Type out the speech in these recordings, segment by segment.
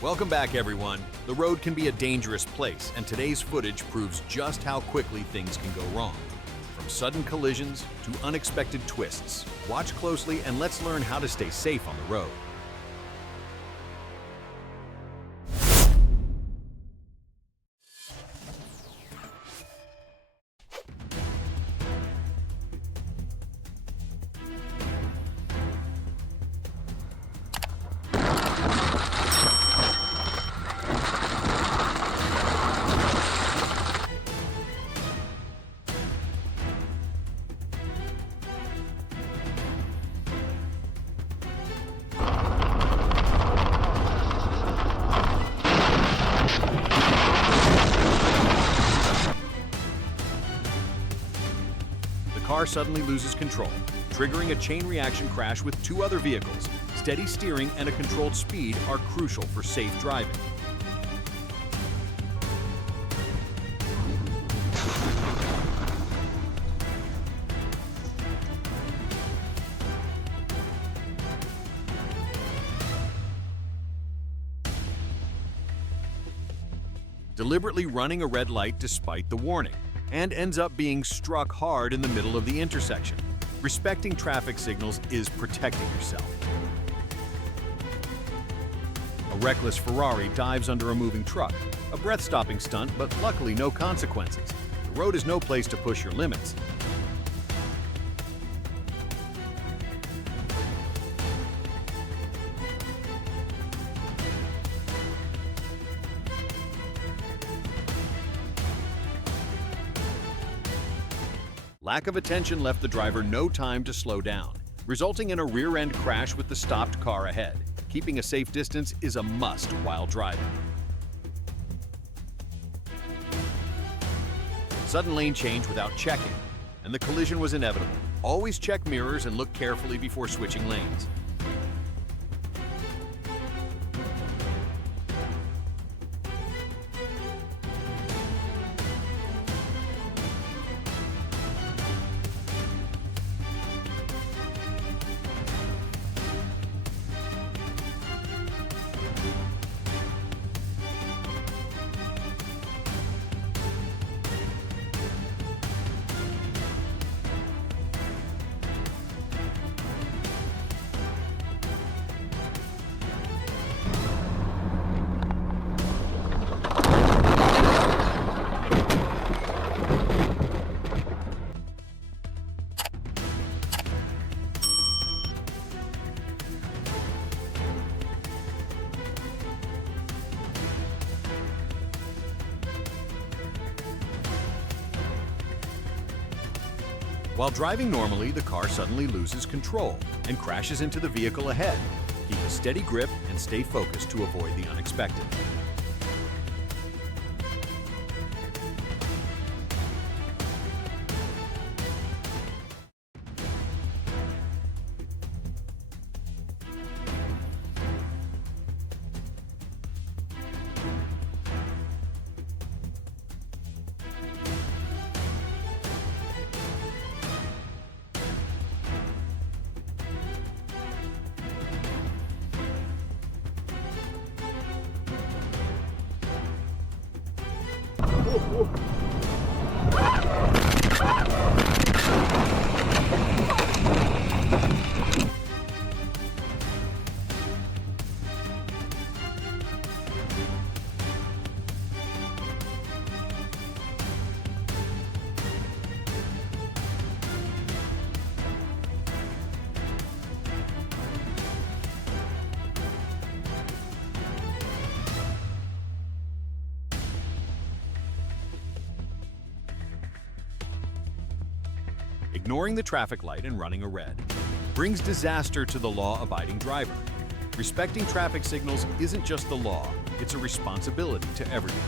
Welcome back, everyone. The road can be a dangerous place, and today's footage proves just how quickly things can go wrong. From sudden collisions to unexpected twists. Watch closely and let's learn how to stay safe on the road. The car suddenly loses control, triggering a chain reaction crash with two other vehicles. Steady steering and a controlled speed are crucial for safe driving. Deliberately running a red light despite the warning, and ends up being struck hard in the middle of the intersection. Respecting traffic signals is protecting yourself. A reckless Ferrari dives under a moving truck. A breath-stopping stunt, but luckily no consequences. The road is no place to push your limits. Lack of attention left the driver no time to slow down, resulting in a rear-end crash with the stopped car ahead. Keeping a safe distance is a must while driving. Sudden lane change without checking, and the collision was inevitable. Always check mirrors and look carefully before switching lanes. While driving normally, the car suddenly loses control and crashes into the vehicle ahead. Keep a steady grip and stay focused to avoid the unexpected. Ignoring the traffic light and running a red brings disaster to the law-abiding driver. Respecting traffic signals isn't just the law, it's a responsibility to everyone.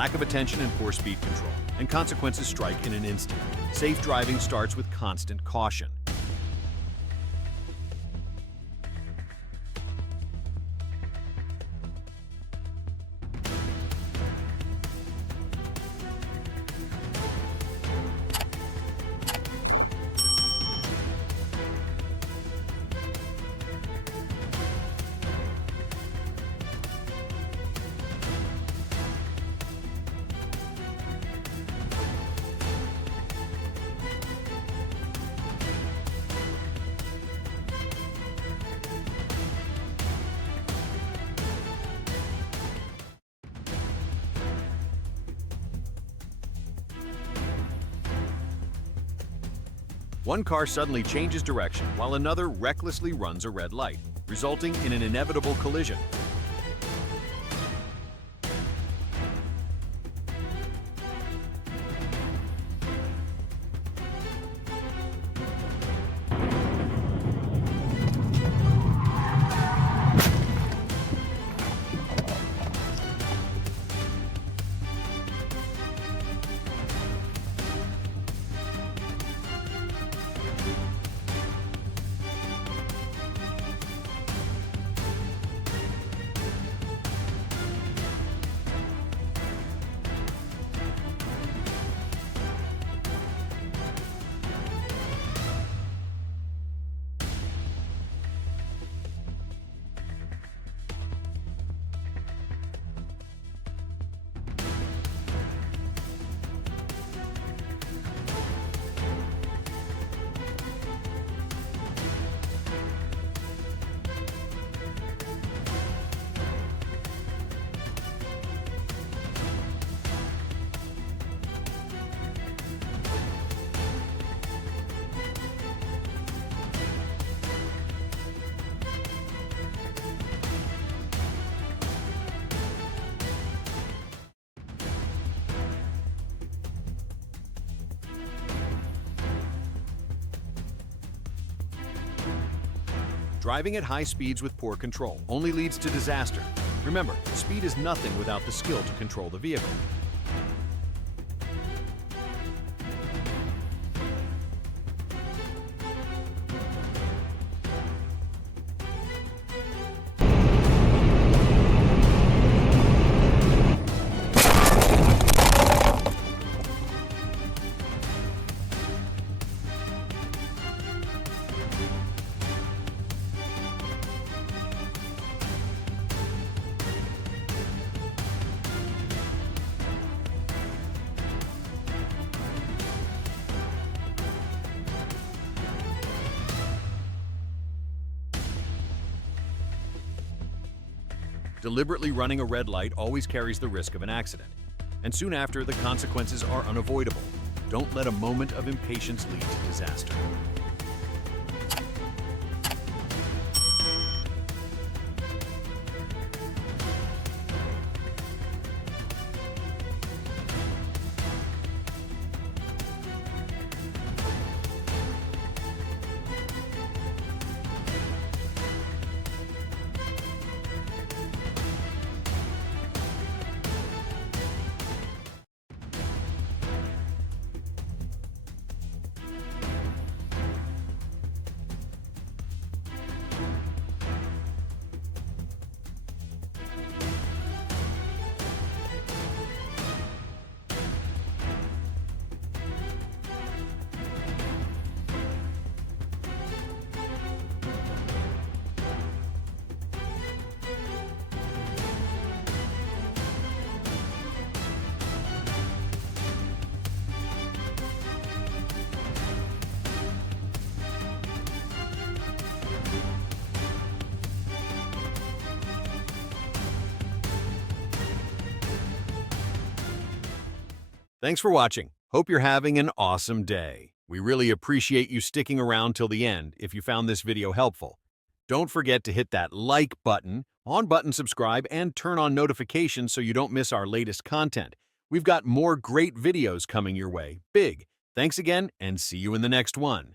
Lack of attention and poor speed control, and consequences strike in an instant. Safe driving starts with constant caution. One car suddenly changes direction while another recklessly runs a red light, resulting in an inevitable collision. Driving at high speeds with poor control only leads to disaster. Remember, speed is nothing without the skill to control the vehicle. Deliberately running a red light always carries the risk of an accident, and soon after, the consequences are unavoidable. Don't let a moment of impatience lead to disaster. Thanks for watching. Hope you're having an awesome day. We really appreciate you sticking around till the end if you found this video helpful. Don't forget to hit that like button, on-button subscribe, and turn on notifications so you don't miss our latest content. We've got more great videos coming your way. Big. Thanks again, and see you in the next one.